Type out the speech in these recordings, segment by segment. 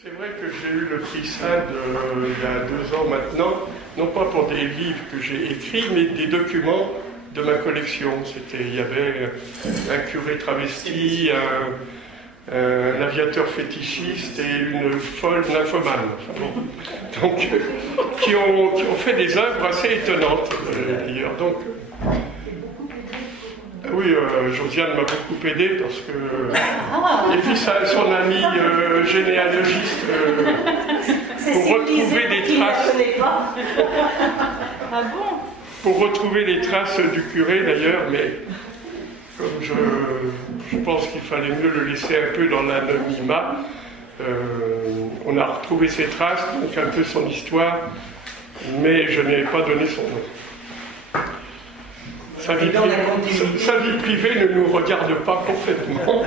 C'est vrai que j'ai eu le prix SAD il y a 2 ans maintenant, non pas pour des livres que j'ai écrits, mais des documents de ma collection. Il y avait un curé travesti, un aviateur fétichiste et une folle nymphomane. Enfin, bon. Donc, qui ont fait des œuvres assez étonnantes, d'ailleurs. Donc, oui, Josiane m'a beaucoup aidé parce que... Et puis son ami généalogiste pour retrouver des traces... Ah bon? Pour retrouver les traces du curé d'ailleurs, mais comme je pense qu'il fallait mieux le laisser un peu dans l'anonymat, on a retrouvé ses traces, donc un peu son histoire, mais je n'ai pas donné son nom. Sa vie privée ne nous regarde pas complètement.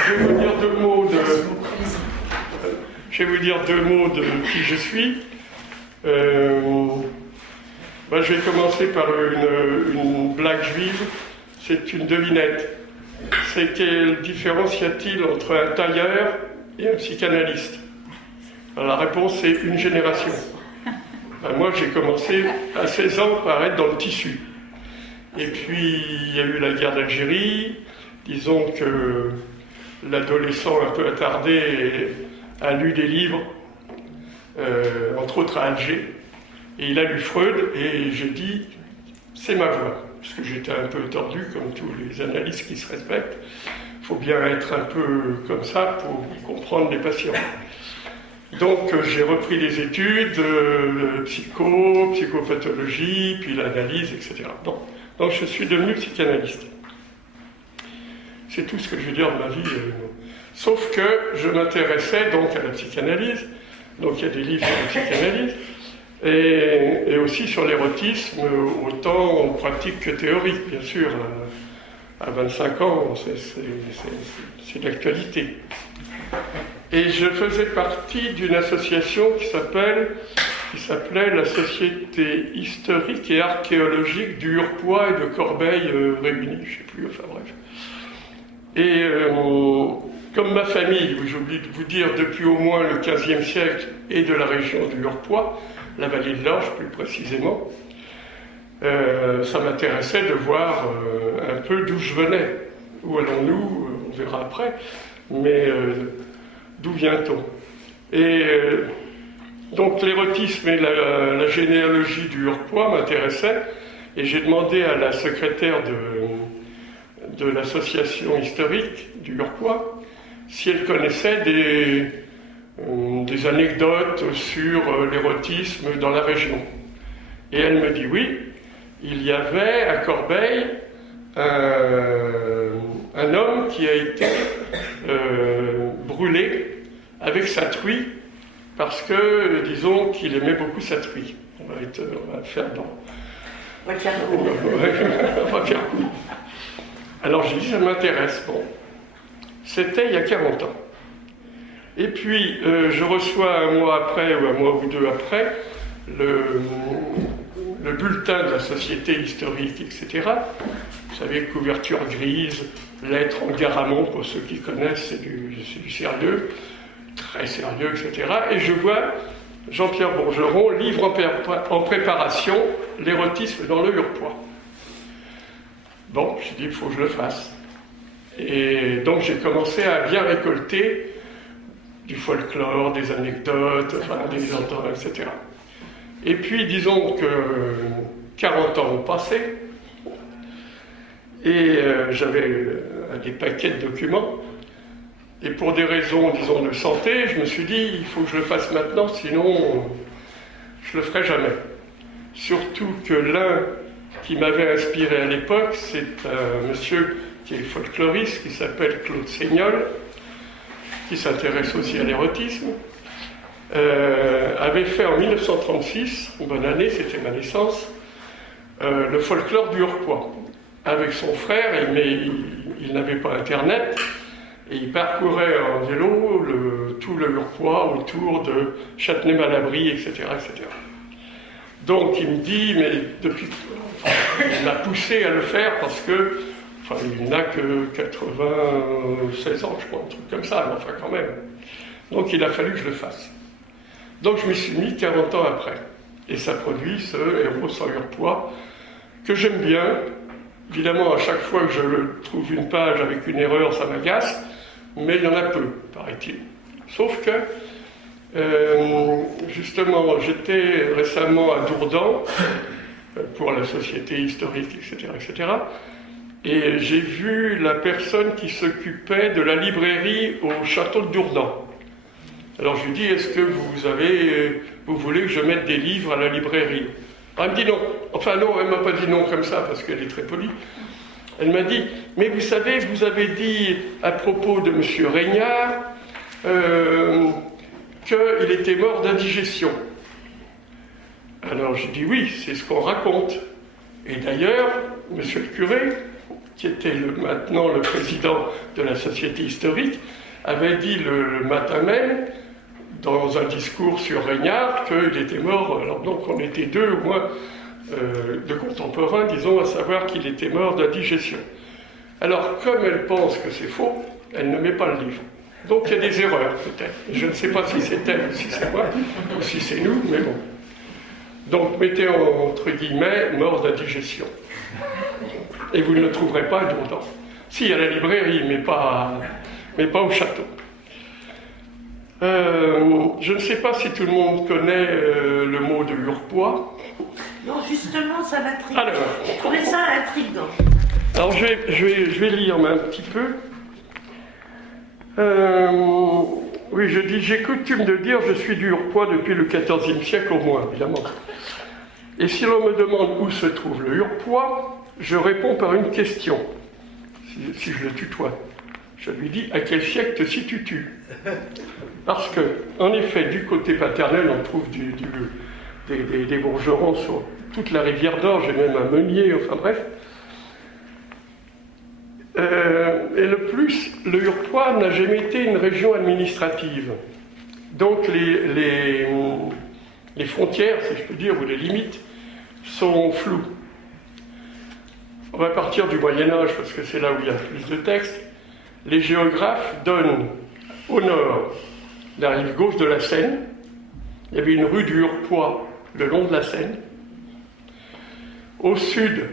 Je vais vous dire 2 mots de qui je suis. Je vais commencer par une blague juive. C'est une devinette. C'est quelle différence y a-t-il entre un tailleur et un psychanalyste? Alors, la réponse c'est une génération. Moi, j'ai commencé à 16 ans par être dans le tissu. Et puis, il y a eu la guerre d'Algérie. Disons que l'adolescent un peu attardé a lu des livres, entre autres à Alger. Et il a lu Freud, et j'ai dit, c'est ma voie. Parce que j'étais un peu tordu, comme tous les analystes qui se respectent. Il faut bien être un peu comme ça pour comprendre les patients. Donc j'ai repris les études, psychopathologie, puis l'analyse, etc. Donc je suis devenu psychanalyste. C'est tout ce que je veux dire de ma vie. Sauf que je m'intéressais donc à la psychanalyse, donc il y a des livres sur la psychanalyse, et aussi sur l'érotisme, autant en pratique que théorique, bien sûr. À 25 ans, c'est d'actualité. Et je faisais partie d'une association qui s'appelait la Société historique et archéologique du Hurepoix et de Corbeil réunis, je ne sais plus, enfin bref. Et comme ma famille, j'ai oublié de vous dire, depuis au moins le XVe siècle, est de la région du Hurepoix, la vallée de l'Orge plus précisément, ça m'intéressait de voir un peu d'où je venais. Où allons-nous? On verra après. Mais d'où vient-on? Et donc l'érotisme et la généalogie du Hurepoix m'intéressaient, et j'ai demandé à la secrétaire de l'association historique du Hurepoix si elle connaissait des anecdotes sur l'érotisme dans la région. Et elle me dit oui, il y avait à Corbeil un homme qui a été brûlé avec sa truie parce que, disons, qu'il aimait beaucoup sa truie. On va faire court. Alors j'ai dit, ça m'intéresse. Bon, c'était il y a 40 ans. Et puis, je reçois un mois après, ou un mois ou 2 après, le bulletin de la Société historique, etc. Vous savez, couverture grise, lettres en garamond, pour ceux qui connaissent, c'est du sérieux, très sérieux, etc. Et je vois Jean-Pierre Bourgeron, livre en préparation, l'érotisme dans le Hurepoix. Bon, j'ai dit, il faut que je le fasse. Et donc j'ai commencé à bien récolter du folklore, des anecdotes, enfin, des ententes, etc. Et puis, disons que 40 ans ont passé, et j'avais des paquets de documents, et pour des raisons, disons, de santé, je me suis dit, il faut que je le fasse maintenant, sinon je le ferai jamais. Surtout que l'un qui m'avait inspiré à l'époque, c'est un monsieur qui est folkloriste, qui s'appelle Claude Seignol, qui s'intéresse aussi à l'érotisme, avait fait en 1936, une bonne année, c'était ma naissance, le folklore du Hurepoix, avec son frère, mais il n'avait pas Internet, et il parcourait en vélo tout le Hurepoix autour de Châtenay-Malabry, etc., etc. Donc il me dit, mais il m'a poussé à le faire parce que Enfin, il n'a que 96 ans, je crois, un truc comme ça, mais enfin quand même. Donc il a fallu que je le fasse. Donc je m'y suis mis 40 ans après. Et ça produit ce héros sans surpoids que j'aime bien. Évidemment, à chaque fois que je trouve une page avec une erreur, ça m'agace, mais il y en a peu, paraît-il. Sauf que, justement, j'étais récemment à Dourdan, pour la Société historique, etc., etc., et j'ai vu la personne qui s'occupait de la librairie au château de Dourdan. Alors je lui dis, est-ce que vous voulez que je mette des livres à la librairie? Elle me dit non. Enfin non, elle ne m'a pas dit non comme ça, parce qu'elle est très polie. Elle m'a dit, mais vous savez, vous avez dit à propos de M. Régnard qu'il était mort d'indigestion. Alors je dis oui, c'est ce qu'on raconte. Et d'ailleurs, M. le curé, qui était maintenant le président de la Société historique, avait dit le matin même, dans un discours sur Régnard, qu'il était mort. Alors donc on était deux au moins de contemporains, disons, à savoir qu'il était mort d'indigestion. Alors comme elle pense que c'est faux, elle ne met pas le livre. Donc il y a des erreurs peut-être. Je ne sais pas si c'est elle ou si c'est moi, ou si c'est nous, mais bon. Donc mettez entre guillemets mort d'indigestion. Et vous ne le trouverez pas à Dourdan. Si, à la librairie, mais pas au château. Je ne sais pas si tout le monde connaît le mot de Hurepoix. Non, justement, ça m'intrigue. Alors, je trouvais ça intriguant. Alors, je vais lire un petit peu. Oui, je dis, j'ai coutume de dire, je suis du Hurepoix depuis le XIVe siècle au moins, évidemment. Et si l'on me demande où se trouve le Hurepoix, je réponds par une question, si je le tutoie. Je lui dis, à quel siècle te situes-tu? Parce que, en effet, du côté paternel, on trouve des bourgerons sur toute la rivière d'Orge, et même à Meunier, enfin bref. Et le plus, le Hurepoix n'a jamais été une région administrative. Donc les frontières, si je peux dire, ou les limites, sont floues. On va partir du Moyen-Âge, parce que c'est là où il y a plus de textes. Les géographes donnent au nord la rive gauche de la Seine. Il y avait une rue du Hurepoix le long de la Seine. Au sud,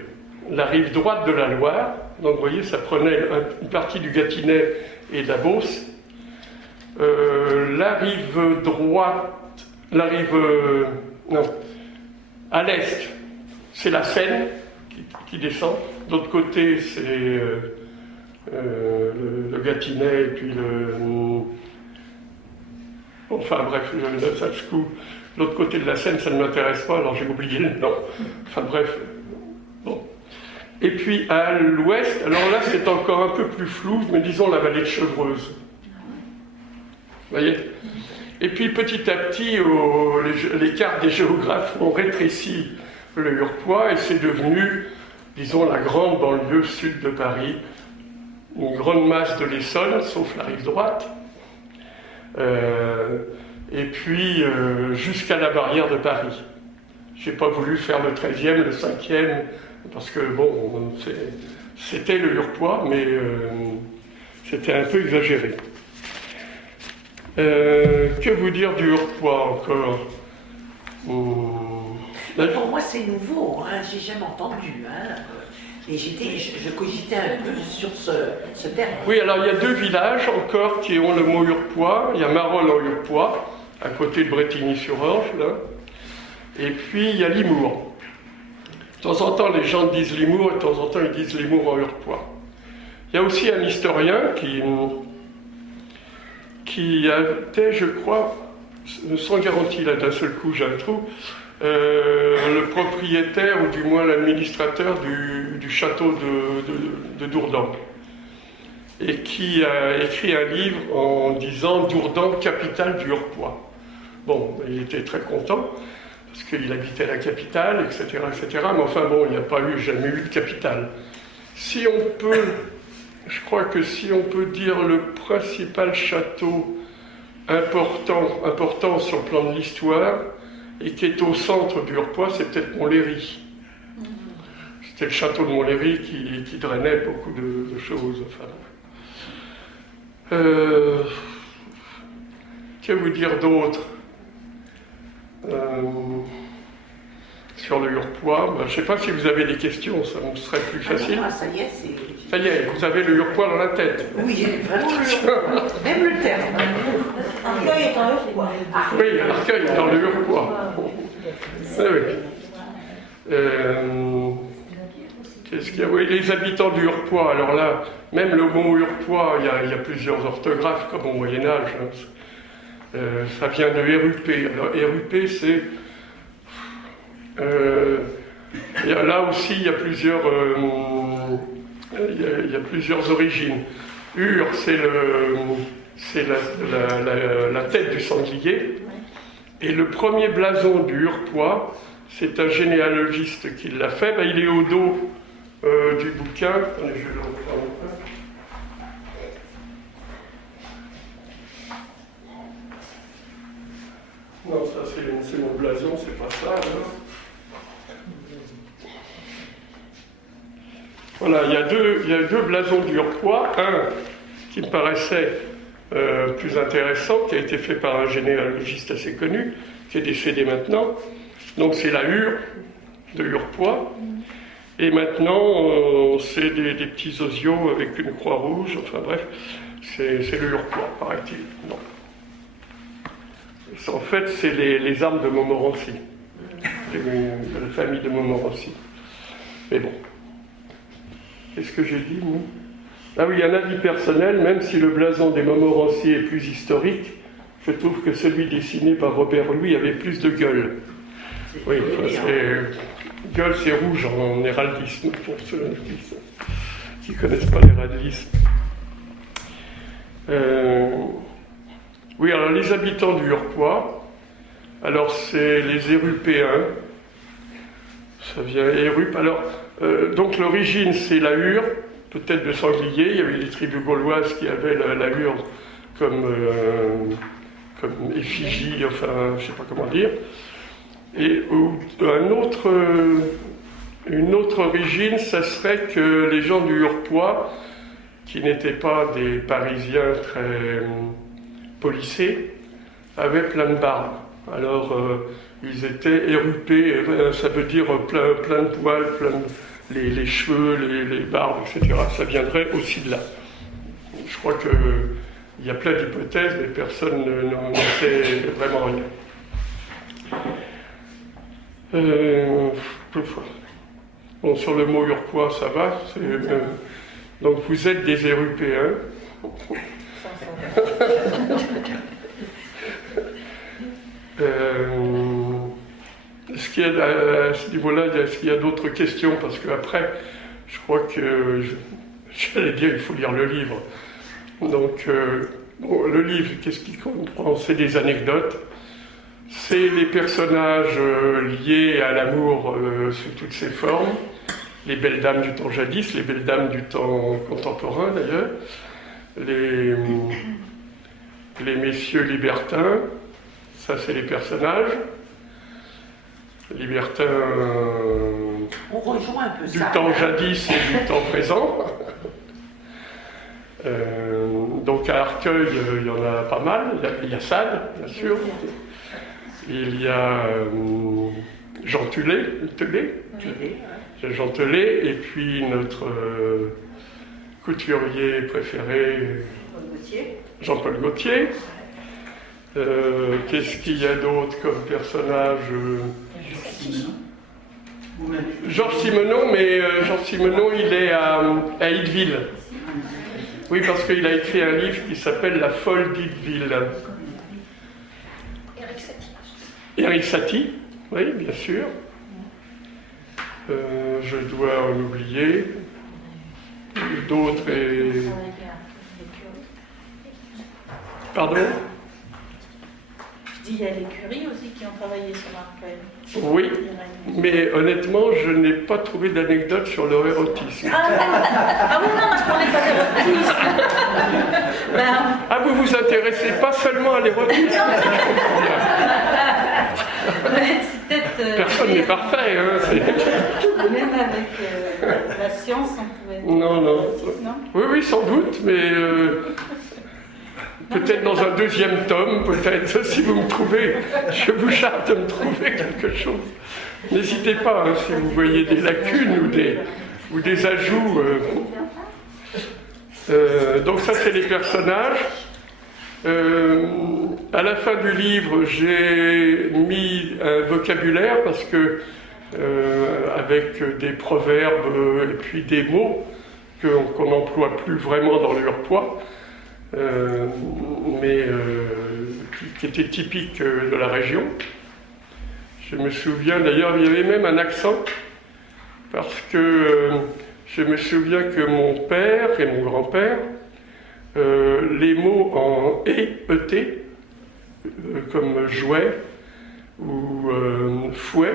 la rive droite de la Loire. Donc vous voyez, ça prenait une partie du Gâtinais et de la Beauce. La rive droite, à l'est, c'est la Seine qui descend. De l'autre côté, c'est le Gâtinais et puis enfin bref, ça se coupe. L'autre côté de la Seine, ça ne m'intéresse pas, alors j'ai oublié le nom. Enfin bref, bon. Et puis à l'ouest, alors là c'est encore un peu plus flou, mais disons la vallée de Chevreuse. Vous voyez? Et puis petit à petit, les cartes des géographes ont rétréci le Hurepoix et c'est devenu, disons, la grande banlieue sud de Paris, une grande masse de l'Essonne, sauf la rive droite, et puis jusqu'à la barrière de Paris. J'ai pas voulu faire le 13e, le 5e, parce que bon, c'était le Hurepoix, mais c'était un peu exagéré. Que vous dire du Hurepoix encore? Pour moi, c'est nouveau, hein, j'ai jamais entendu. Hein. Et je cogitais un peu sur ce terme. Oui, alors il y a deux villages encore qui ont le mot Hurepoix. Il y a Marolles en Hurepoix, à côté de Bretigny-sur-Orge, là. Et puis il y a Limours. De temps en temps, les gens disent Limours, et de temps en temps, ils disent Limours en Hurepoix. Il y a aussi un historien qui était, je crois, sans garantie, là, d'un seul coup, j'ai un trou, le propriétaire, ou du moins l'administrateur du château de Dourdan, et qui a écrit un livre en disant « Dourdan, capitale du Hurepoix ». Bon, il était très content, parce qu'il habitait la capitale, etc., etc., mais enfin bon, il n'y a pas jamais eu de capitale. Si on peut, je crois que si on peut dire le principal château important sur le plan de l'histoire, et qui est au centre du Hurepoix, c'est peut-être Montlhéry. c'était le château de Montlhéry qui drainait beaucoup de choses. Enfin, que vous dire d'autre sur le Hurepoix? Je ne sais pas si vous avez des questions, ça me serait plus facile. Ah, ça y est, Ça y est, vous avez le Hurepoix dans la tête. Oui, j'ai vraiment le même le terme. Arcueil est un Hurepoix. Oui, Arcueil dans le Hurepoix. Oui. Qu'est-ce qu'il y a? Oui, les habitants du Hurepoix. Alors là, même le mot Hurepoix, il y a plusieurs orthographes, comme au Moyen-Âge. Ça vient de érupé. Alors, érupé, c'est. Là aussi, il y a plusieurs origines. Ur, c'est la tête du sanglier. Et le premier blason du Hurepoix, c'est un généalogiste qui l'a fait. Il est au dos du bouquin. Attendez, je vais le reprendre un peu. Non, ça c'est mon blason, c'est pas ça. Alors. Voilà, il y a deux blasons du Hurepoix. Un qui me paraissait plus intéressant, qui a été fait par un généalogiste assez connu, qui est décédé maintenant. Donc c'est la Hure de Hurepoix. Et maintenant, c'est des petits osios avec une croix rouge. Enfin bref, c'est le Hurepoix, paraît-il. Non. En fait, c'est les armes de Montmorency, la famille de Montmorency. Mais bon. Qu'est-ce que j'ai dit, moi? Ah oui, un avis personnel, même si le blason des Montmorency est plus historique, je trouve que celui dessiné par Robert Louis avait plus de gueule. Oui, gueule, c'est rouge en héraldisme, pour ceux qui ne connaissent pas l'héraldisme. Oui, alors les habitants du Hurepoix, alors c'est les Érupéens, ça vient Érupe. Alors, donc l'origine c'est la Hure, peut-être de sanglier. Il y avait des tribus gauloises qui avaient la Hure comme effigie, enfin je ne sais pas comment dire. Et une autre origine, ça serait que les gens du Hurepoix, qui n'étaient pas des Parisiens très policés, avaient plein de barbe. Alors ils étaient érupés, ça veut dire plein de poils, les cheveux, les barbes, etc. Ça viendrait aussi de là. Je crois qu'il y a plein d'hypothèses, mais personne n'en sait vraiment rien. Bon, sur le mot Hurepoix, ça va. Donc vous êtes des Érupéens. Est-ce qu'il y a, à ce niveau-là, est-ce qu'il y a d'autres questions? Parce qu'après, je crois que, j'allais dire, il faut lire le livre. Donc, le livre, qu'est-ce qu'il comprend? C'est des anecdotes. C'est les personnages liés à l'amour sous toutes ses formes. Les belles dames du temps jadis, les belles dames du temps contemporain d'ailleurs. Les messieurs libertins, ça c'est les personnages. Libertins on rejoint un peu du ça, temps jadis et du temps présent. Donc à Arcueil, il y en a pas mal. Il y a Sade, bien sûr. Il y a Jean Tulé, Jean Tellet, et puis notre couturier préféré, Jean-Paul Gaultier. Qu'est-ce qu'il y a d'autre comme personnage? Georges Simenon, mais Georges Simenon, il est à Idyville. Oui, parce qu'il a écrit un livre qui s'appelle La folle d'Idyville. Éric Satie, oui, bien sûr. Je dois en oublier. D'autres et... Pardon? Je dis, il y a les Curie aussi qui ont travaillé sur l'Arcueil. Oui, mais honnêtement, je n'ai pas trouvé d'anecdote sur leur érotisme. Ah oui, non, moi je parlais pas d'érotisme. Ah, vous vous intéressez pas seulement à l'érotisme? Mais c'est peut-être personne n'est parfait. Hein, même avec la science, on pouvait... Non. Non. Oui, sans doute, mais peut-être dans un deuxième tome, peut-être, si vous me trouvez, je vous charge de me trouver quelque chose. N'hésitez pas, hein, si vous voyez des lacunes ou des ajouts. Donc ça, c'est les personnages. À la fin du livre, j'ai mis un vocabulaire parce que avec des proverbes et puis des mots qu'on n'emploie plus vraiment dans le Hurepoix, mais qui étaient typiques de la région. Je me souviens d'ailleurs, il y avait même un accent parce que je me souviens que mon père et mon grand-père, les mots en et, comme jouet ou fouet,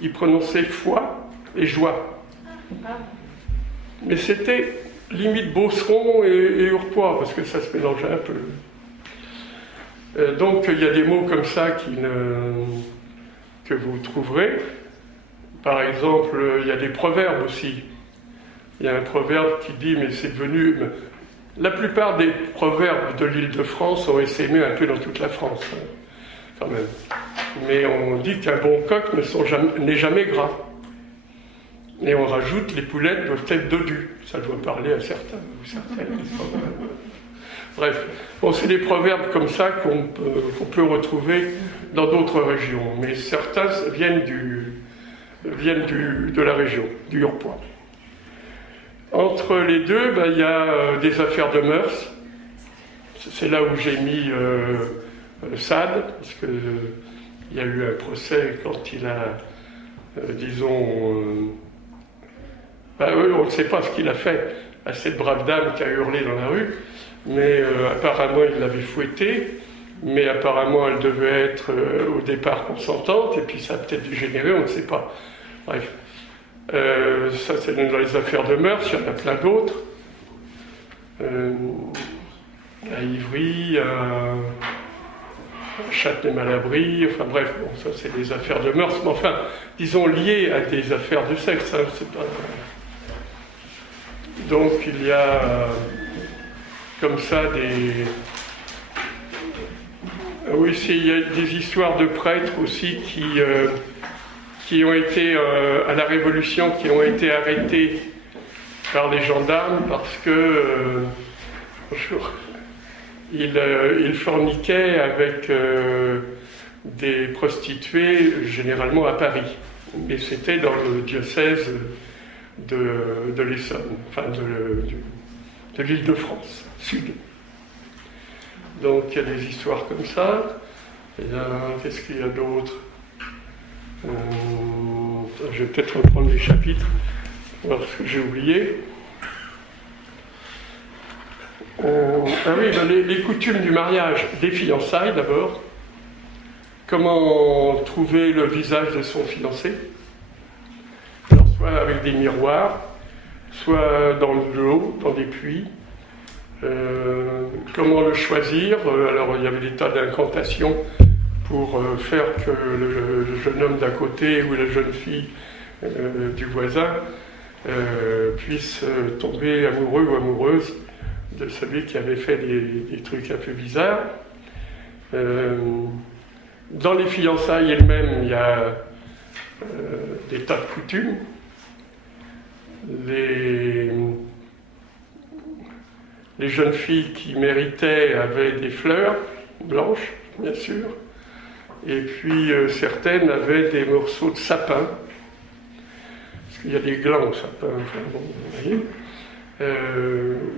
ils prononçaient foi et joie. Mais c'était limite Beauceron et Hurepoix, parce que ça se mélangeait un peu. Donc il y a des mots comme ça que vous trouverez. Par exemple, il y a des proverbes aussi. Il y a un proverbe qui dit, mais c'est devenu... La plupart des proverbes de l'Île-de-France ont essaimé un peu dans toute la France, hein, quand même. Mais on dit qu'un bon coq n'est jamais gras. Et on rajoute, les poulettes doivent être dodues. Ça doit parler à certains ou certaines. Bref, bon, c'est des proverbes comme ça qu'on peut retrouver dans d'autres régions. Mais certains viennent de la région, du Hurepoix. Entre les deux, il y a des affaires de mœurs. C'est là où j'ai mis Sade, parce qu'il y a eu un procès quand il a, disons... on ne sait pas ce qu'il a fait à cette brave dame qui a hurlé dans la rue, mais apparemment il l'avait fouettée, mais apparemment elle devait être au départ consentante, et puis ça a peut-être dégénéré, on ne sait pas. Bref. Ça c'est dans les affaires de mœurs, il y en a plein d'autres. À Ivry, à Châtenay-Malabry, enfin bref, bon, ça c'est des affaires de mœurs, mais enfin, disons liées à des affaires de sexe, hein, c'est pas... Donc il y a comme ça des... Oui, il y a des histoires de prêtres aussi qui ont été à la Révolution, qui ont été arrêtés par les gendarmes parce que ils forniquaient avec des prostituées, généralement à Paris. Mais c'était dans le diocèse de l'Essonne, enfin de l'Île-de-France, sud. Donc il y a des histoires comme ça. Qu'est-ce qu'il y a d'autre ? Je vais peut-être reprendre les chapitres, voir ce que j'ai oublié. Les coutumes du mariage, des fiançailles d'abord. Comment trouver le visage de son fiancé ? Alors, soit avec des miroirs, soit dans l'eau, dans des puits. Comment le choisir ? Alors il y avait des tas d'incantations pour faire que le jeune homme d'à côté ou la jeune fille du voisin puisse tomber amoureux ou amoureuse de celui qui avait fait des trucs un peu bizarres. Dans les fiançailles elles-mêmes, il y a des tas de coutumes. Les jeunes filles qui méritaient avaient des fleurs blanches, bien sûr, et puis certaines avaient des morceaux de sapin, parce qu'il y a des glands au sapin, enfin, bon, vous voyez,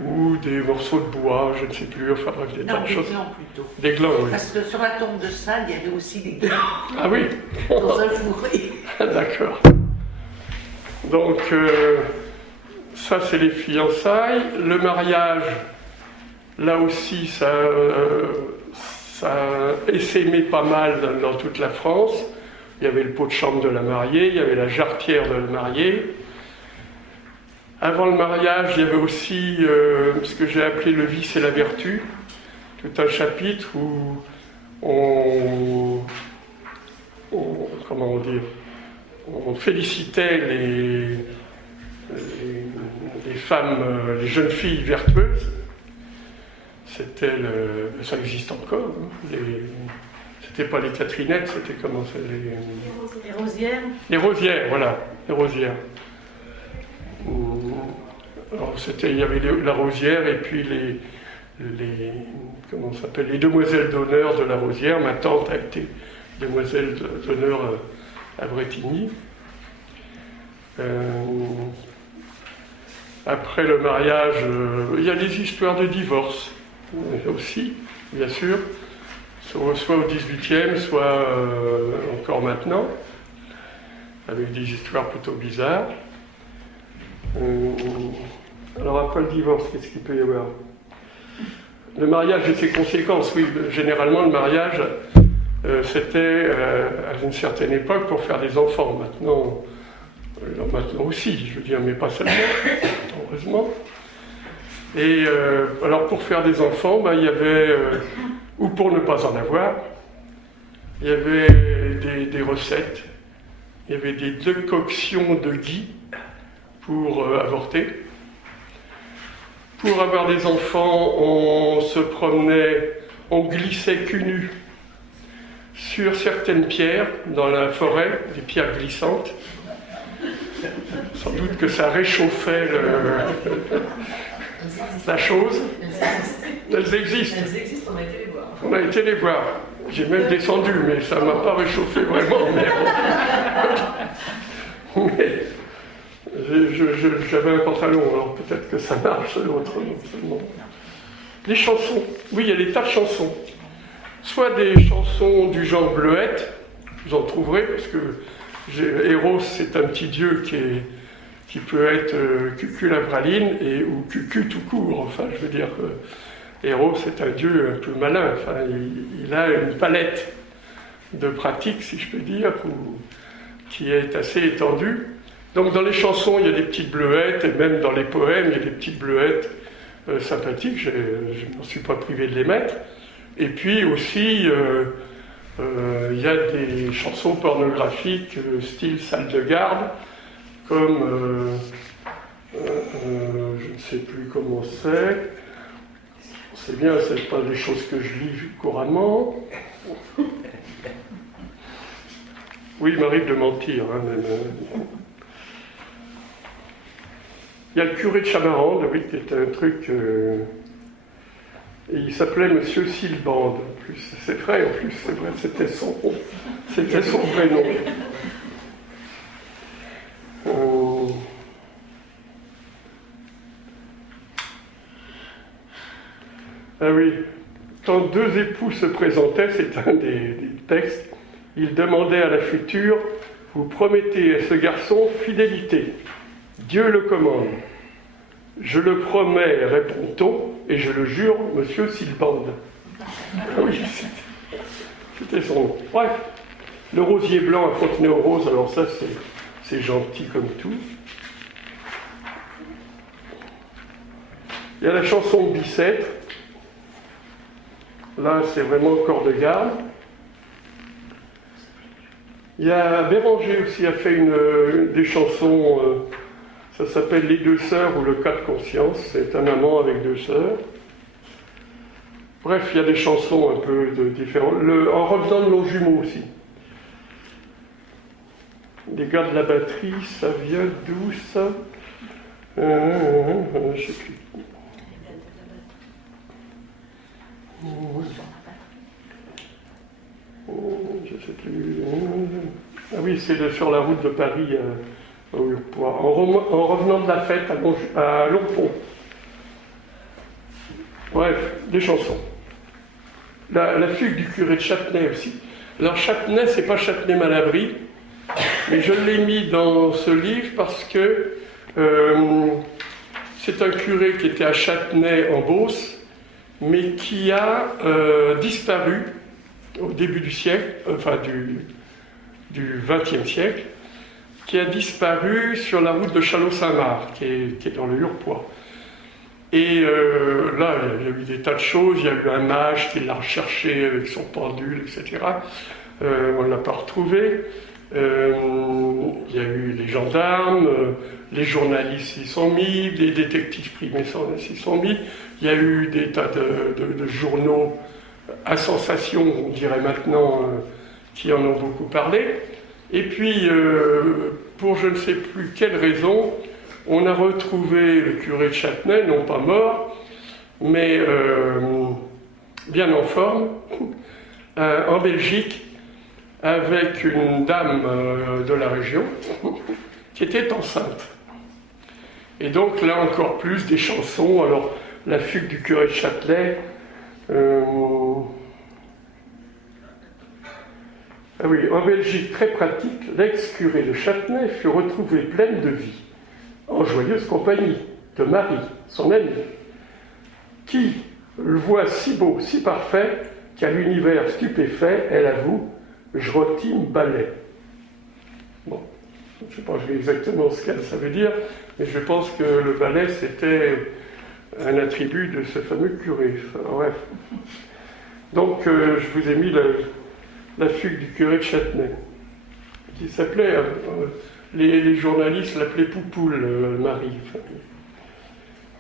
ou des morceaux de bois, je ne sais plus, enfin bref, des tas de choses. Des glands plutôt. Des glands, oui. Parce que sur la tombe de Sade, il y avait aussi des glands. Ah oui. Dans un fourré. D'accord. Donc, ça c'est les fiançailles. Le mariage, là aussi, ça essaimait pas mal dans toute la France. Il y avait le pot de chambre de la mariée, il y avait la jarretière de la mariée. Avant le mariage, il y avait aussi ce que j'ai appelé le vice et la vertu, tout un chapitre où comment dire, on félicitait les femmes, les jeunes filles vertueuses. Ça existe encore. Hein. C'était pas les Catherinettes, c'était comment ça, Les rosières. les rosières, voilà, les rosières. Alors, il y avait la rosière et puis comment ça s'appelle, les demoiselles d'honneur de la rosière. Ma tante a été demoiselle d'honneur à Bretigny. Après le mariage, il y a des histoires de divorce aussi, bien sûr, soit au XVIIIe, soit encore maintenant, avec des histoires plutôt bizarres. Alors après le divorce, qu'est-ce qu'il peut y avoir? Le mariage et ses conséquences, oui, généralement le mariage, c'était à une certaine époque pour faire des enfants. Maintenant aussi, je veux dire, mais pas seulement, heureusement. Et alors pour faire des enfants, il y avait, ou pour ne pas en avoir, il y avait des recettes, il y avait des décoctions de gui pour avorter. Pour avoir des enfants, on se promenait, on glissait cul nu sur certaines pierres dans la forêt, des pierres glissantes. Sans doute que ça réchauffait la chose. Elles existent. Elles existent, on a été les voir. On a été les voir. J'ai même descendu, mais ça ne m'a pas réchauffé vraiment. Mais j'avais un pantalon, alors peut-être que ça marche autrement. Les chansons. Oui, il y a des tas de chansons. Soit des chansons du genre bleuette, vous en trouverez, parce que Eros, c'est un petit dieu qui peut être cuculapraline ou cucu tout court. Enfin, je veux dire que Eros, c'est un dieu un peu malin. Enfin, il a une palette de pratiques, si je peux dire, qui est assez étendue. Donc dans les chansons, il y a des petites bleuettes, et même dans les poèmes, il y a des petites bleuettes sympathiques, je ne m'en suis pas privé de les mettre. Et puis aussi, il y a des chansons pornographiques, style salle de garde, comme, je ne sais plus comment c'est bien, c'est pas des choses que je lis couramment. Oui, il m'arrive de mentir, hein, même. Il y a le curé de Chamarande, oui, qui était un truc... et il s'appelait Monsieur Silbande. En plus, c'est vrai, c'était son vrai nom. Ah oui, quand deux époux se présentaient, c'est un des textes, ils demandaient à la future, vous promettez à ce garçon fidélité. Dieu le commande. Je le promets, répond-on, et je le jure, monsieur Silbande. Oui, c'était son nom. Bref, le rosier blanc à Fontenay-aux-Roses, alors ça, c'est gentil comme tout. Il y a la chanson Bicêtre. Là, c'est encore corps de garde. Il y a Béranger aussi a fait des chansons, ça s'appelle Les deux sœurs ou Le cas de conscience, c'est un amant avec deux sœurs. Bref, il y a des chansons un peu différentes. En revenant de Longjumeau aussi. Les gars de la batterie, ça vient d'où ça? Je sais plus. Je sais plus. Ah oui, c'est sur la route de Paris en revenant de la fête à Longpont. Bref, des chansons. La fugue du curé de Châtenay aussi. Alors Châtenay, c'est pas Châtenay-Malabry, mais je l'ai mis dans ce livre parce que c'est un curé qui était à Châtenay en Beauce, mais qui a disparu au début du siècle, enfin du XXe siècle, qui a disparu sur la route de Châlons-Saint-Marc, qui est dans le Hurepoix. Et là, il y a eu des tas de choses, il y a eu un mage qui l'a recherché avec son pendule, etc. On ne l'a pas retrouvé. Il y a eu les gendarmes, les journalistes s'y sont mis, les détectives privés s'y sont mis. Il y a eu des tas de journaux à sensation, on dirait maintenant, qui en ont beaucoup parlé. Et puis, pour je ne sais plus quelle raison, on a retrouvé le curé de Châtenay, non pas mort, mais bien en forme, en Belgique, avec une dame de la région qui était enceinte. Et donc là encore plus des chansons, alors la fugue du curé de Châtelet, ah oui, en Belgique très pratique, l'ex-curé de Châtenay fut retrouvé pleine de vie, en joyeuse compagnie de Marie, son amie, qui le voit si beau, si parfait, qu'à l'univers stupéfait, elle avoue « je rotime balai ». Bon, je ne sais pas exactement ce que ça veut dire, mais je pense que le balai, c'était un attribut de ce fameux curé. Enfin, bref. Donc, je vous ai mis la fugue du curé de Châtenay, qui s'appelait, les journalistes l'appelaient Poupoule, Marie. Enfin,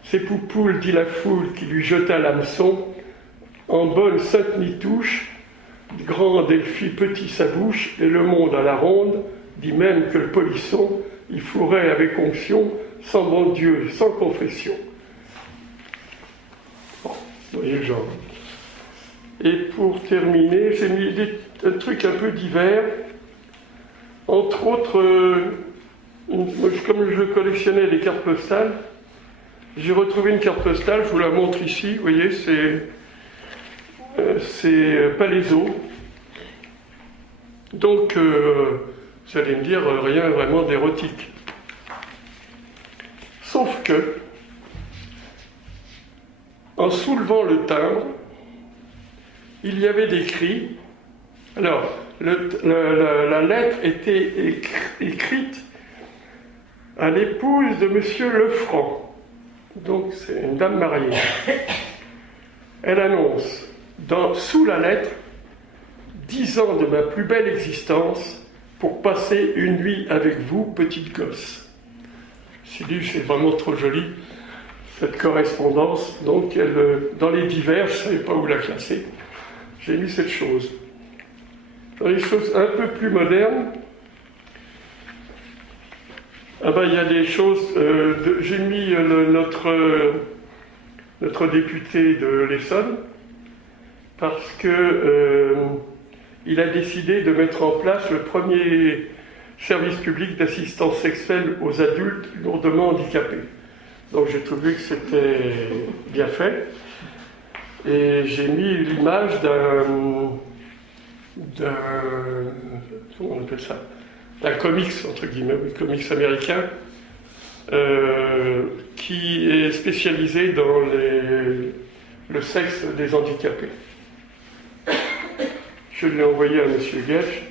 c'est Poupoule, dit la foule, qui lui jeta l'hameçon, en bonne sainte nitouche, grande elle fit petit sa bouche, et le monde à la ronde dit même que le polisson y fourrait avec onction, sans bon Dieu, sans confession. Bon, vous voyez le genre. Et pour terminer, j'ai mis un truc un peu divers, entre autres, comme je collectionnais les cartes postales, j'ai retrouvé une carte postale, je vous la montre ici, vous voyez, c'est Palaiso. Donc, vous allez me dire, rien vraiment d'érotique. Sauf que, en soulevant le timbre, il y avait des cris. Alors, la lettre était écrite à l'épouse de Monsieur Lefranc. Donc, c'est une dame mariée. Elle annonce, sous la lettre, 10 ans de ma plus belle existence pour passer une nuit avec vous, petite gosse. Je me suis dit, c'est vraiment trop joli, cette correspondance. Donc, dans les divers, je ne savais pas où la classer. J'ai mis cette chose. Dans les choses un peu plus modernes, il y a des choses. J'ai mis notre député de l'Essonne parce que il a décidé de mettre en place le premier service public d'assistance sexuelle aux adultes lourdement handicapés. Donc j'ai trouvé que c'était bien fait. Et j'ai mis l'image comment on appelle ça, d'un comics, entre guillemets, comics américain, qui est spécialisé dans le sexe des handicapés. Je l'ai envoyé à M. Guesch,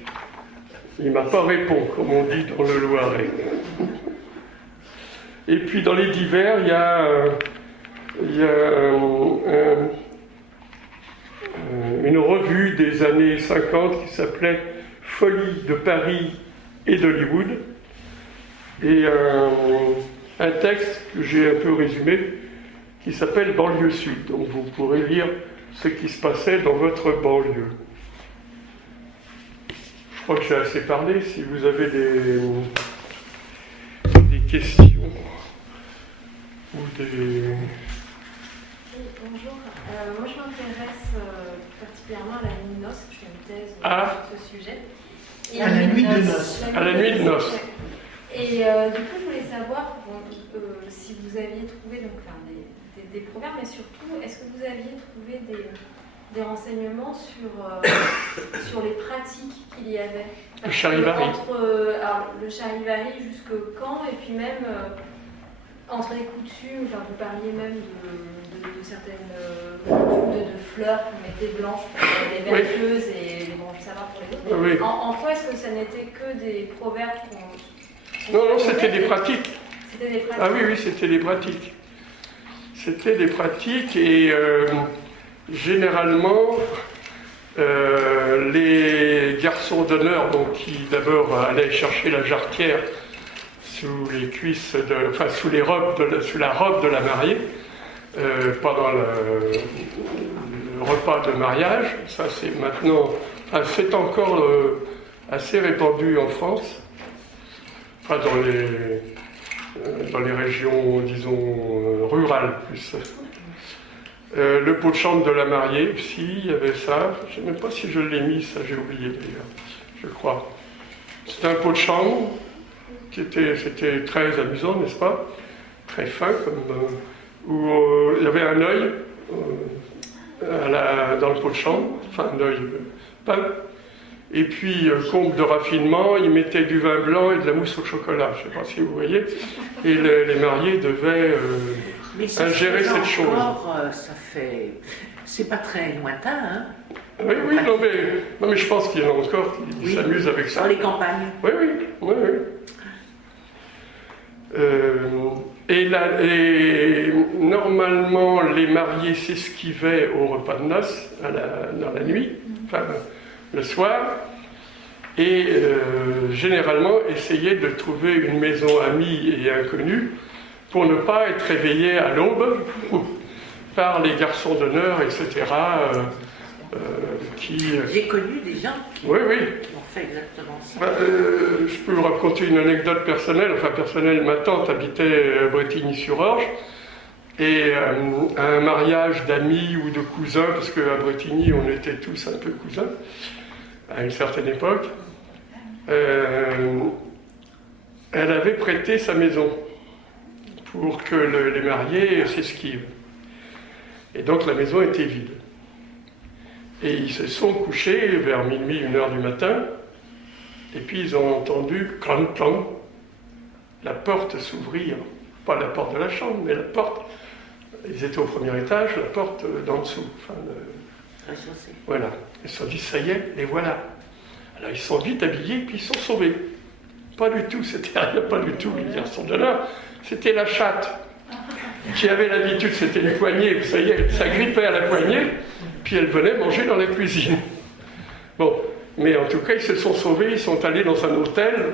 il ne m'a pas répondu, comme on dit dans le Loiret. Et puis dans les divers, il y a une revue des années 50 qui s'appelait Folie de Paris et d'Hollywood, et un texte que j'ai un peu résumé qui s'appelle Banlieue Sud. Donc vous pourrez lire ce qui se passait dans votre banlieue. Je crois que j'ai assez parlé. Si vous avez des questions ou des... Bonjour, moi je m'intéresse particulièrement à la nuit de noces, je fais une thèse sur ce sujet. Et à la nuit de noces. À la nuit de noces. Et du coup je voulais savoir si vous aviez trouvé des proverbes, mais surtout est-ce que vous aviez trouvé des renseignements sur les pratiques qu'il y avait. Le charivari. Le charivari jusque quand, et puis même entre les coutumes, vous parliez même de certaines coutumes de fleurs qu'on mettait blanches pour les vertueuses et les branches savants pour les autres. Oui. En quoi est-ce que ça n'était que des proverbes Non, c'était des pratiques. C'était des pratiques. Ah oui, c'était des pratiques. C'était des pratiques et généralement les garçons d'honneur, donc qui d'abord allaient chercher la jarretière sous les cuisses, enfin sous la robe de la mariée pendant le repas de mariage. Ça c'est maintenant, enfin, c'est encore assez répandu en France, enfin dans les régions, disons, rurales plus. Le pot de chambre de la mariée aussi, il y avait ça. Je ne sais même pas si je l'ai mis, ça j'ai oublié d'ailleurs, je crois. C'était un pot de chambre, c'était très amusant, n'est-ce pas? Très fin, où il y avait un œil dans le pot de chambre, enfin un œil peint. Et puis, comble de raffinement, ils mettaient du vin blanc et de la mousse au chocolat, je ne sais pas si vous voyez. Et les mariés devaient ingérer cette chose. Ça fait... C'est pas très lointain, hein? Oui, non mais je pense qu'il y en a encore qui s'amusent avec ça. Dans les campagnes. Oui. Et normalement, les mariés s'esquivaient au repas de noces dans la nuit, enfin le soir, et généralement essayaient de trouver une maison amie et inconnue pour ne pas être réveillés à l'aube par les garçons d'honneur, etc. J'ai connu des gens qui ont fait exactement ça. Je peux vous raconter une anecdote personnelle. Enfin, personnelle, ma tante habitait à Bretigny-sur-Orge, et à un mariage d'amis ou de cousins, parce qu'à Bretigny, on était tous un peu cousins, à une certaine époque, elle avait prêté sa maison pour que les mariés s'esquivent. Et donc la maison était vide. Et ils se sont couchés vers minuit, 1h du matin, et puis ils ont entendu clang clang, la porte s'ouvrir, pas la porte de la chambre, mais la porte, ils étaient au premier étage, la porte d'en dessous. Enfin, voilà. Ils se sont dit, ça y est, les voilà. Alors ils sont vite habillés, puis ils sont sauvés. Pas du tout, c'était rien, pas du tout, les garçons d'honneur, c'était la chatte qui avait l'habitude, c'était une poignée, vous savez, ça grippait à la poignée, puis elle venait manger dans la cuisine. Bon, mais en tout cas, ils se sont sauvés, ils sont allés dans un hôtel,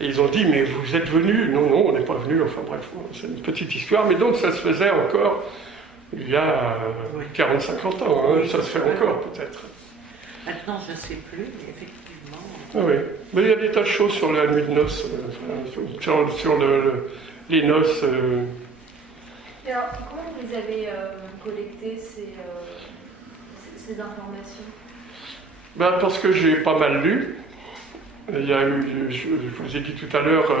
et ils ont dit, mais vous êtes venus? Non, on n'est pas venus, enfin bref, c'est une petite histoire, mais donc ça se faisait encore il y a 40-50 ans, hein, ça se fait encore peut-être. Maintenant, je ne sais plus, mais effectivement... Ah oui, mais il y a des tas de choses sur la nuit de noces, sur les noces... Et alors, comment vous les avez collectées, ces informations? Parce que j'ai pas mal lu. Il y a eu, je vous ai dit tout à l'heure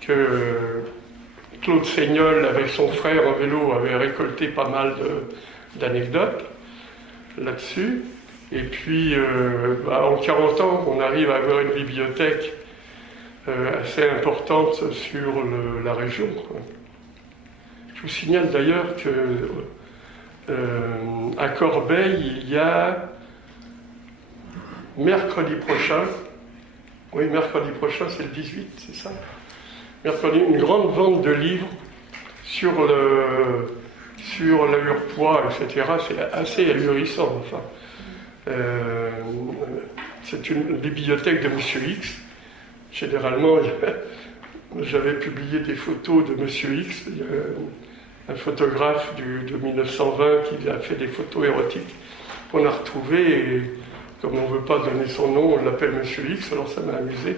que Claude Seignol, avec son frère en vélo, avait récolté pas mal d'anecdotes là-dessus. Et puis, en 40 ans, on arrive à avoir une bibliothèque assez importante sur la région, quoi. Je vous signale d'ailleurs que à Corbeil, il y a mercredi prochain, c'est le 18, c'est ça? Mercredi, une grande vente de livres sur l'Ahuropoix, etc. C'est assez ahurissant, enfin. C'est une bibliothèque de Monsieur X. Généralement, j'avais publié des photos de Monsieur X, un photographe de 1920 qui a fait des photos érotiques qu'on a retrouvées, et comme on ne veut pas donner son nom, on l'appelle Monsieur X, alors ça m'a amusé.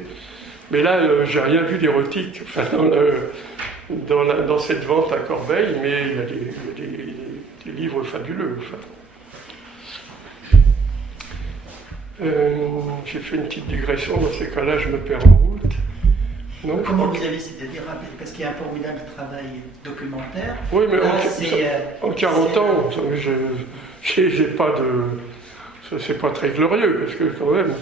Mais là, j'ai rien vu d'érotique enfin, dans cette vente à Corbeil, mais il y a des livres fabuleux. Enfin. J'ai fait une petite digression, dans ces cas-là, je me perds en route. Non, comment vous avez, c'est-à-dire, parce qu'il y a un formidable travail documentaire. Oui, mais en 40 ans, j'ai pas de... C'est pas très glorieux, parce que quand même,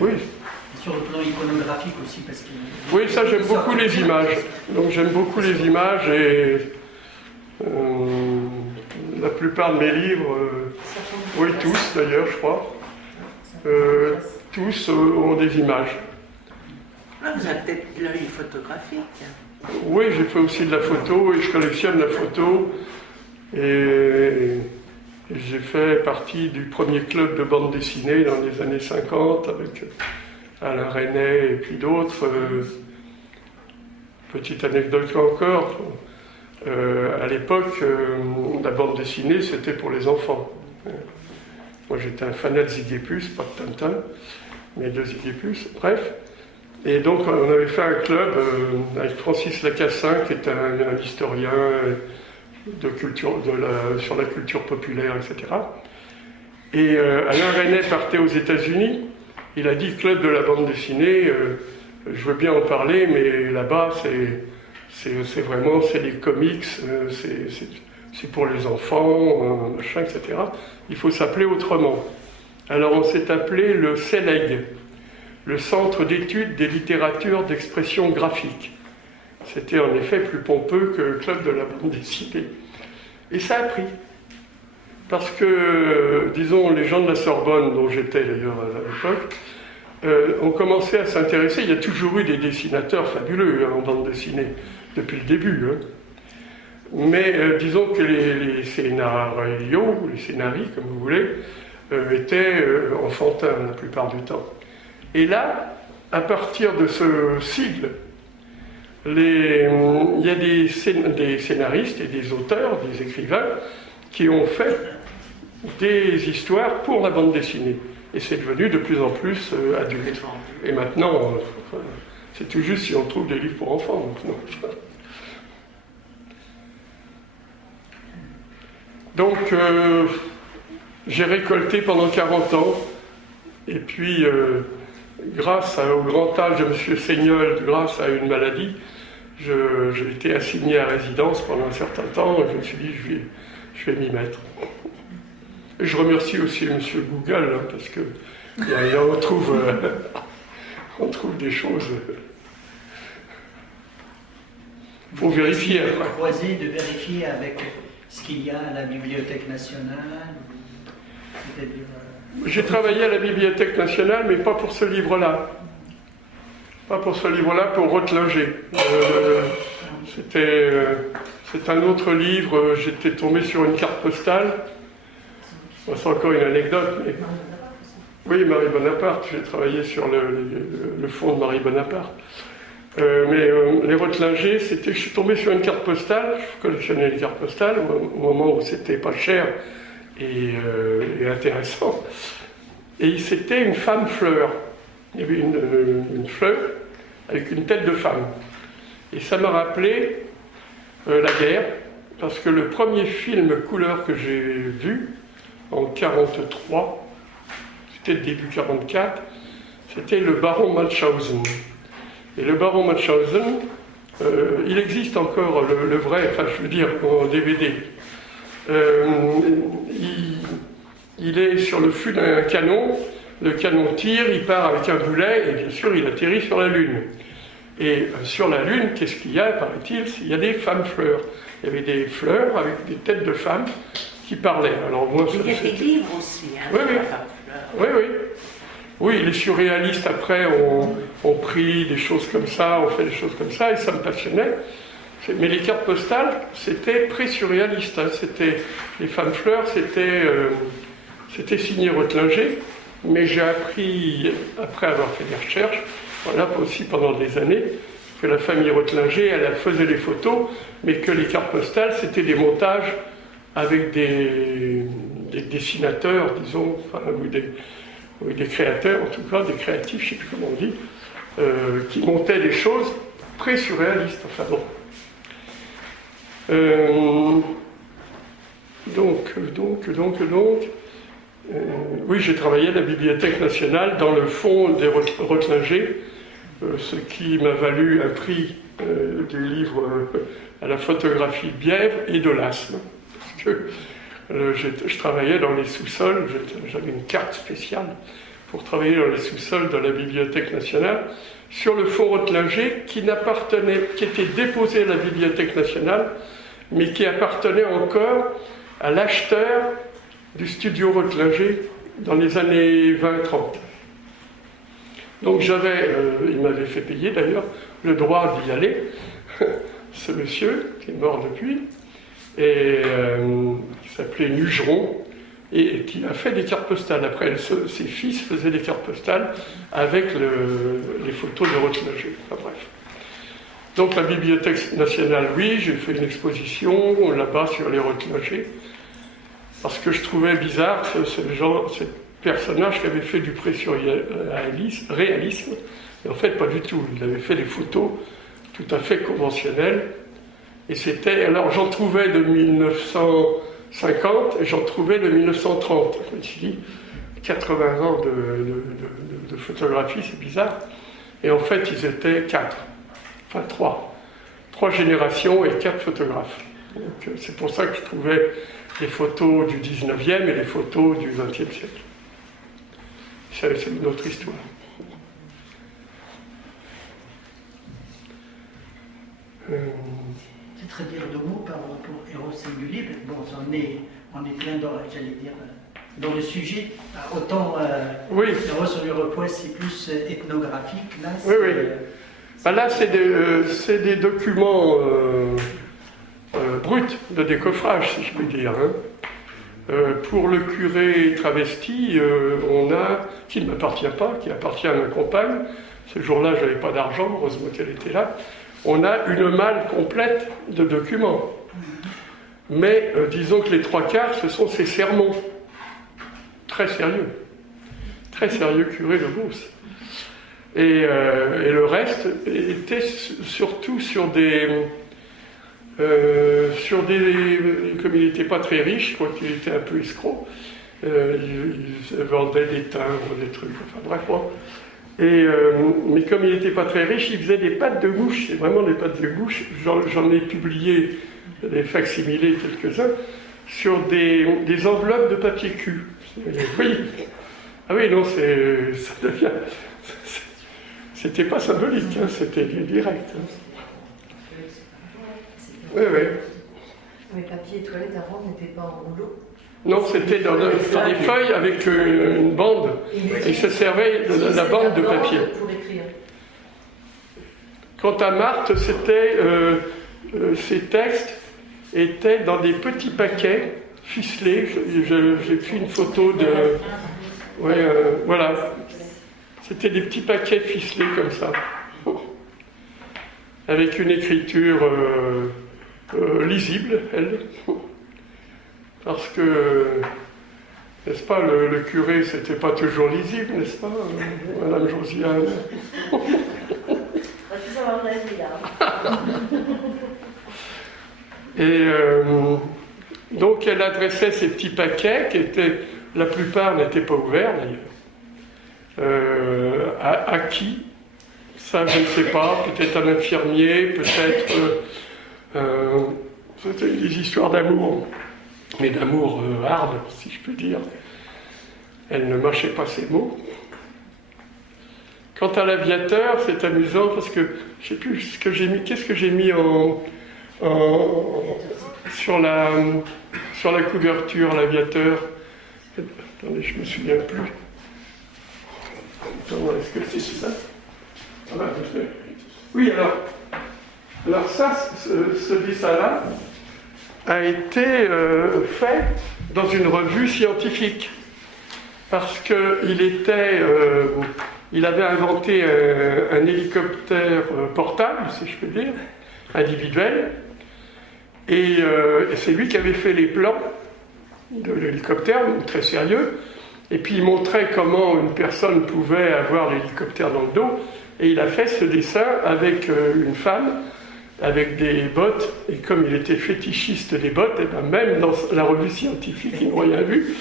oui. Et sur le plan iconographique aussi, parce que... Oui, ça, j'aime beaucoup les images. Donc j'aime beaucoup les images, et la plupart de mes livres, oui, tous d'ailleurs, je crois, tous ont des images. Ah, vous avez peut-être l'œil photographique. Oui, j'ai fait aussi de la photo, et je collectionne la photo, et J'ai fait partie du premier club de bande dessinée dans les années 50 avec Alain Resnais et puis d'autres. Petite anecdote là encore, à l'époque, la bande dessinée c'était pour les enfants. Moi j'étais un fanat de Ziguépus, pas de Tintin, mais de Ziguépus, bref. Et donc on avait fait un club avec Francis Lacassin, qui est un historien de culture, sur la culture populaire, etc. Et Alain Resnais partait aux États-Unis. Il a dit club de la bande dessinée, je veux bien en parler, mais là-bas c'est vraiment les comics, c'est pour les enfants, machin, etc. Il faut s'appeler autrement. Alors on s'est appelé le CELEG, le Centre d'études des littératures d'expression graphique. C'était en effet plus pompeux que le club de la bande dessinée. Et ça a pris. Parce que, disons, les gens de la Sorbonne, dont j'étais d'ailleurs à l'époque, ont commencé à s'intéresser. Il y a toujours eu des dessinateurs fabuleux en bande dessinée, depuis le début. Mais disons que les scénarios, ou les scénarii, comme vous voulez, étaient enfantins la plupart du temps. Et là, à partir de ce sigle, il y a des scénaristes et des auteurs, des écrivains, qui ont fait des histoires pour la bande dessinée. Et c'est devenu de plus en plus adulte. Et maintenant, c'est tout juste si on trouve des livres pour enfants. Donc, j'ai récolté pendant 40 ans. Et puis, grâce au grand âge de M. Seignol, grâce à une maladie, j'ai été assigné à résidence pendant un certain temps. Et je me suis dit, je vais m'y mettre. Et je remercie aussi M. Google, parce que on trouve des choses. Il faut vérifier. Croiser, de vérifier avec ce qu'il y a à la Bibliothèque nationale. J'ai travaillé à la Bibliothèque nationale, mais pas pour ce livre-là. Pas pour ce livre-là, pour Rotlinger. C'est un autre livre, j'étais tombé sur une carte postale. C'est encore une anecdote, mais... Oui, Marie Bonaparte, j'ai travaillé sur le fond de Marie Bonaparte. Mais les Rotlinger, je suis tombé sur une carte postale, je collectionnais les cartes postales, au moment où c'était pas cher et intéressant. Et c'était une femme fleur. Il y avait une fleur avec une tête de femme. Et ça m'a rappelé la guerre, parce que le premier film couleur que j'ai vu, en 1943, c'était le début 1944, c'était le Baron Munchausen. Et le Baron Munchausen, il existe encore le vrai, enfin je veux dire en DVD. Il est sur le fût d'un canon, le canon tire, il part avec un boulet et bien sûr il atterrit sur la Lune. Et sur la Lune, qu'est-ce qu'il y a, paraît-il? Il y a des femmes fleurs. Il y avait des fleurs avec des têtes de femmes qui parlaient. Alors moi, il y a des livres aussi, hein, oui, oui. Oui, les surréalistes après ont pris des choses comme ça, ont fait des choses comme ça, et ça me passionnait. Mais les cartes postales, c'était pré-surréaliste. Hein. Les femmes fleurs, c'était signé Rotlinger, mais j'ai appris, après avoir fait des recherches, voilà, aussi pendant des années, que la famille Rotlinger, elle faisait les photos, mais que les cartes postales, c'était des montages avec des dessinateurs, disons, enfin, ou des créateurs, en tout cas, des créatifs, je ne sais plus comment on dit, qui montaient des choses pré-surréalistes, enfin bon. Oui, j'ai travaillé à la Bibliothèque nationale dans le fond des Rotlinger, ce qui m'a valu un prix du livre à la photographie Bièvre et de l'asthme. Parce que je travaillais dans les sous-sols, j'avais une carte spéciale pour travailler dans les sous-sols de la Bibliothèque nationale, sur le fonds Rotlinger qui était déposé à la Bibliothèque nationale, mais qui appartenait encore à l'acheteur du studio Rotlinger dans les années 20-30. Donc il m'avait fait payer d'ailleurs le droit d'y aller, ce monsieur, qui est mort depuis, et qui s'appelait Nugeron, et qui a fait des cartes postales. Après, ses fils faisaient des cartes postales avec les photos de Rothlage. Enfin bref. Donc la Bibliothèque nationale, oui, j'ai fait une exposition là-bas sur les Rothlage, parce que je trouvais bizarre ce personnage qui avait fait du réalisme, et en fait pas du tout. Il avait fait des photos tout à fait conventionnelles, et c'était... Alors j'en trouvais de 1950 et j'en trouvais de 1930. Je me suis dit, 80 ans de photographie, c'est bizarre. Et en fait, ils étaient 4, enfin 3 générations et 4 photographes. Donc c'est pour ça que je trouvais les photos du 19e et les photos du 20e siècle. C'est une autre histoire. C'est très dire de mots par rapport au héros singulier. Bon, on est plein dans, j'allais dire, dans le sujet. Autant oui. Héros sur l'Europois, c'est plus ethnographique. Là, oui, oui. Là, c'est des documents bruts de décoffrage, si je puis dire. Hein. Pour le curé travesti, on a, qui ne m'appartient pas, qui appartient à ma compagne, ce jour-là, je n'avais pas d'argent, heureusement qu'elle était là, on a une malle complète de documents. Mais disons que les 3/4, ce sont ses sermons. Très sérieux, curé de Beauce. Et le reste était surtout sur des... comme il n'était pas très riche, je crois qu'il était un peu escroc, il vendait des timbres, des trucs, enfin bref, bon. Mais comme il n'était pas très riche, il faisait des pattes de mouche, c'est vraiment des pattes de mouche, j'en ai publié des facsimilés quelques-uns, sur des enveloppes de papier cul. Oui. Ah oui, non, ça devient... C'était pas symbolique, hein, c'était direct. Hein. Oui, oui. Mais papier et toilette avant n'étaient pas en rouleau. Non, c'était dans des feuilles avec une bande, et ça servait de la bande de papier. Pour écrire. Quant à Marthe, c'était ses textes étaient dans des petits paquets ficelés. J'ai pris une photo de... Ouais, voilà. C'était des petits paquets ficelés comme ça, avec une écriture lisible, elle. Parce que, n'est-ce pas, le curé, c'était pas toujours lisible, n'est-ce pas, Madame Josiane? Et donc elle adressait ces petits paquets qui étaient, la plupart n'étaient pas ouverts d'ailleurs. À qui? Ça, je ne sais pas. Peut-être un infirmier, peut-être c'était des histoires d'amour, mais d'amour hard, si je peux dire. Elle ne mâchait pas ses mots. Quant à l'aviateur, c'est amusant parce que je ne sais plus ce que j'ai mis. Qu'est-ce que j'ai mis sur la couverture, l'aviateur? Attendez, je ne me souviens plus. Est-ce que c'est ça? Oui, alors ça, ce dessin-là a été fait dans une revue scientifique parce il avait inventé un hélicoptère portable, si je peux dire, individuel, et c'est lui qui avait fait les plans de l'hélicoptère, très sérieux. Et puis il montrait comment une personne pouvait avoir l'hélicoptère dans le dos, et il a fait ce dessin avec une femme, avec des bottes, et comme il était fétichiste des bottes, et bien même dans la revue scientifique, ils n'ont rien vu.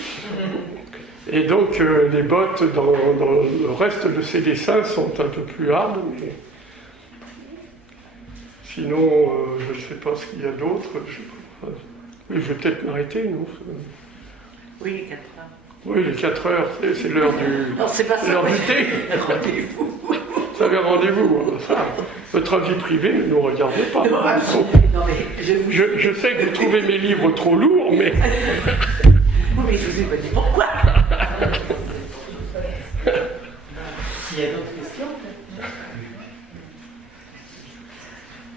Et donc les bottes dans le reste de ses dessins sont un peu plus hard, mais sinon, je ne sais pas ce qu'il y a d'autre. Oui, je vais peut-être m'arrêter, non? Oui, les 4 heures. Oui, les 4 heures, c'est l'heure du, Non, c'est pas ça. l'heure du thé. Rendez-vous. Vous avez rendez-vous. Votre vie privée ne nous regarde pas. Non, absolument. Non, mais Je sais que vous trouvez mes livres trop lourds, mais... Oui, mais je vous ai pas dit pourquoi. S'il y a d'autres questions,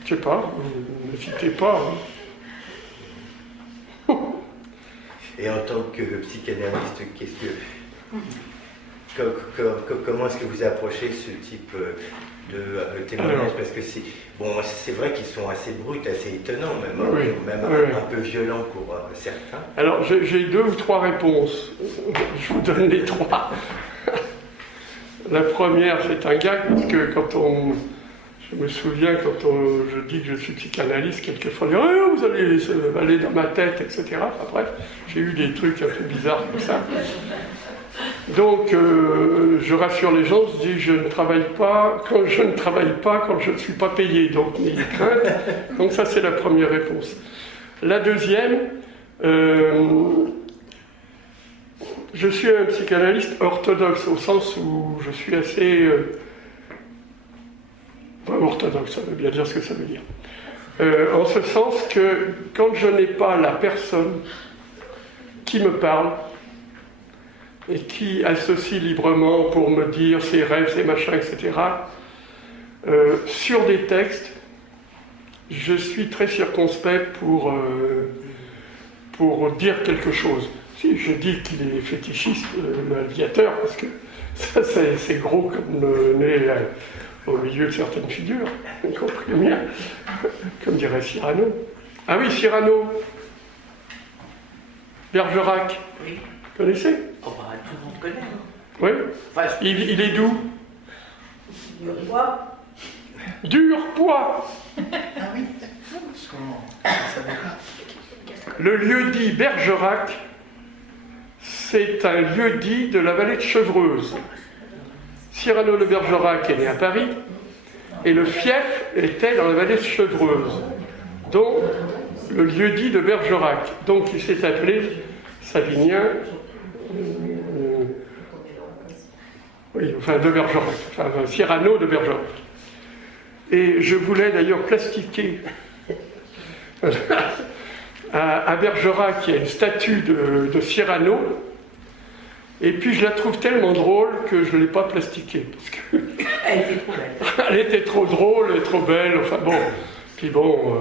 Je sais pas, n'hésitez pas. Hein. Et en tant que psychanalyste, comment est-ce que vous approchez ce type de témoignage? Parce que c'est vrai qu'ils sont assez bruts, assez étonnants, même, un peu violents pour certains. Alors j'ai 2 ou 3 réponses. Je vous donne les 3. La première, c'est un gag, parce que je me souviens, je dis que je suis psychanalyste, quelquefois on dit oh, vous allez aller dans ma tête, etc. Enfin bref, j'ai eu des trucs un peu bizarres comme ça. Donc, je rassure les gens, je dis je ne travaille pas quand je ne suis pas payé, donc n'ayez crainte. Donc ça, c'est la première réponse. La deuxième, je suis un psychanalyste orthodoxe, au sens où je suis assez... orthodoxe, ça veut bien dire ce que ça veut dire. En ce sens que quand je n'ai pas la personne qui me parle, et qui associe librement pour me dire ses rêves, ses machins, etc., sur des textes, je suis très circonspect pour dire quelque chose. Si je dis qu'il est fétichiste, l'aviateur, parce que ça c'est gros comme le nez au milieu de certaines figures, y compris le mien, comme dirait Cyrano. Ah oui, Cyrano, Bergerac, Oui. vous connaissez? Oh, bah, tout le monde connaît. Hein. Oui. Enfin, Il est d'où? Quoi? Durpois. Ah oui, parce qu'on savait pas. Le lieu-dit Bergerac, c'est un lieu-dit de la vallée de Chevreuse. Cyrano de Bergerac est né à Paris, et le fief était dans la vallée de Chevreuse, donc le lieu-dit de Bergerac. Donc il s'est appelé Savinien, de Bergerac, Cyrano de Bergerac. Et je voulais d'ailleurs plastiquer à Bergerac, il y a une statue de Cyrano, et puis je la trouve tellement drôle que je ne l'ai pas plastiquée. Parce que elle était trop belle. elle était trop drôle et trop belle, enfin bon. Puis bon,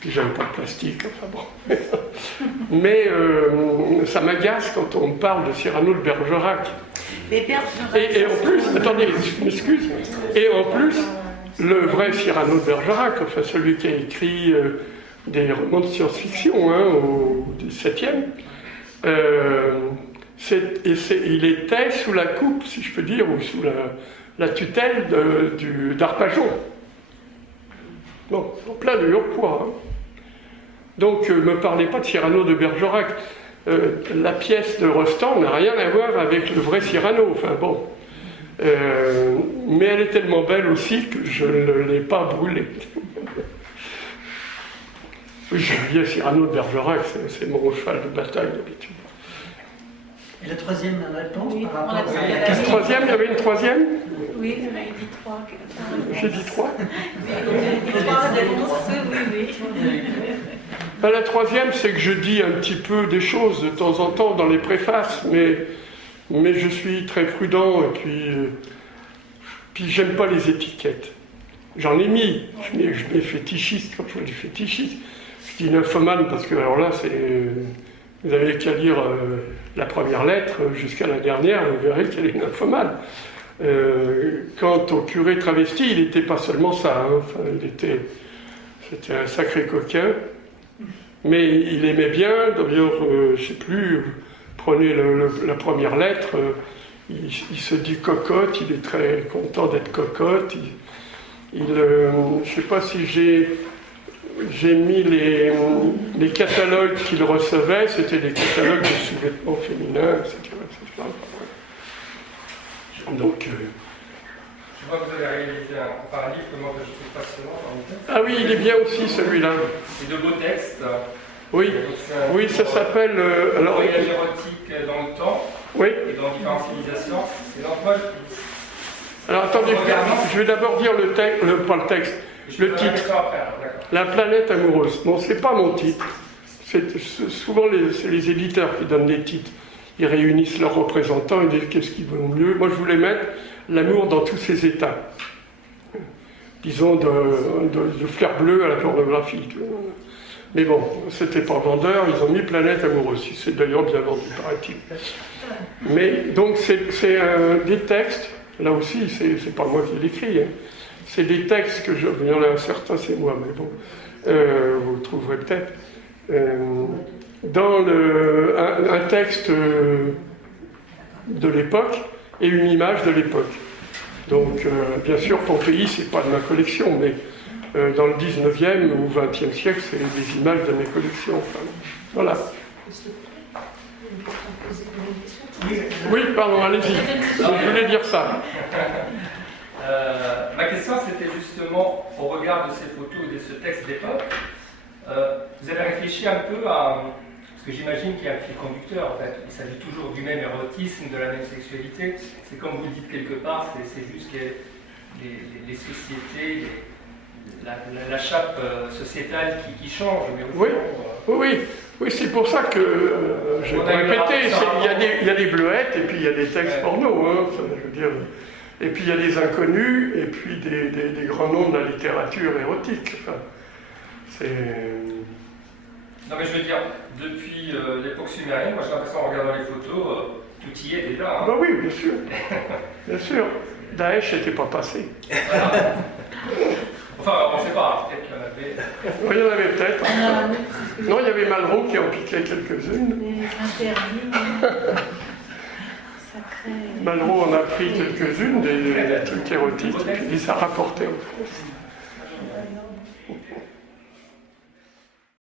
puis j'aime pas le plastique, enfin bon. Mais ça m'agace quand on me parle de Cyrano de Bergerac. Mais Bergerac... Et en plus, attendez, je m'excuse, et en plus, le vrai Cyrano de Bergerac, enfin celui qui a écrit des romans de science-fiction au XVIIe, il était sous la coupe, si je peux dire, ou sous la tutelle d'Arpajon. Bon, en plein New York-Poix. Hein. Donc, ne me parlez pas de Cyrano de Bergerac. La pièce de Rostand n'a rien à voir avec le vrai Cyrano. Enfin bon. Mais elle est tellement belle aussi que je ne l'ai pas brûlée. Oui, j'aime bien Cyrano de Bergerac, c'est mon cheval de bataille d'habitude. Et la troisième réponse Oui, par on a rapport dit à... la- Une troisième, il y avait une troisième? Oui, j'en ai dit 3. J'ai dit 3. Oui, 3 réponses, oui. Ben, la troisième, c'est que je dis un petit peu des choses de temps en temps dans les préfaces, mais je suis très prudent, et puis j'aime pas les étiquettes. J'en ai mis, je mets fétichiste quand je vois du fétichiste. Je dis nymphomane parce que, alors là, vous avez qu'à lire la première lettre jusqu'à la dernière, vous verrez qu'elle est nymphomane. Quant au curé travesti, il n'était pas seulement ça, hein. Enfin, c'était un sacré coquin, mais il aimait bien, d'ailleurs, je ne sais plus, prenez la première lettre, il se dit cocotte, il est très content d'être cocotte, je ne sais pas si j'ai mis les catalogues qu'il recevait, c'était des catalogues de sous-vêtements féminins, etc. Donc, Je vois que vous avez réalisé un livre que moi que je trouve passionnant parmi les textes. ah oui, il est bien aussi celui-là. C'est de beaux textes. Oui, Donc, oui, ça s'appelle... alors, voyage érotique dans le temps oui. et dans différentes civilisations. Et donc moi, Alors attendez, je vais d'abord dire le texte, pas le texte, le titre. Après, alors, d'accord. La planète amoureuse. Bon, c'est pas mon titre. Souvent, c'est les éditeurs qui donnent les titres. Ils réunissent leurs représentants et disent qu'est-ce qui vaut mieux. Moi, je voulais mettre l'amour dans tous ses états. Disons, de fleur bleue à la pornographie. Mais bon, c'était pas vendeur, ils ont mis Planète amoureuse. C'est d'ailleurs bien vendu, paraît-il. Mais donc, c'est des textes, là aussi, c'est pas moi qui l'écris, hein. C'est des textes que il y en a un certain, c'est moi, mais bon, vous le trouverez peut-être. Dans un texte de l'époque et une image de l'époque. Donc, bien sûr, Pompéi, c'est pas de ma collection, mais dans le 19e ou 20e siècle, c'est des images de mes collections. Enfin, voilà. Oui, pardon, allez-y. Je voulais dire ça. Ma question, c'était justement, au regard de ces photos et de ce texte d'époque, vous avez réfléchi un peu à... Parce que j'imagine qu'il y a un fil conducteur, en fait. Il s'agit toujours du même érotisme, de la même sexualité. C'est comme vous le dites quelque part, c'est juste les sociétés, la chape sociétale qui change. Mais au fond, oui, c'est pour ça que je vais répéter. Il y a des bleuettes et puis il y a des textes porno. Hein, je veux dire. Et puis il y a des inconnus et puis des grands noms de la littérature érotique. Enfin, c'est... Non mais je veux dire, depuis l'époque sumérienne, moi j'ai l'impression en regardant les photos, tout y est déjà. Hein. Bah oui, bien sûr. Bien sûr. Daesh n'était pas passé. Voilà. Enfin, on ne sait pas, peut-être qu'il y en avait. Oui, il y en avait peut-être. Non, il y avait Malraux qui en piquait quelques-unes. Malraux en a pris quelques-unes, des trucs érotiques, et ça rapportait en France.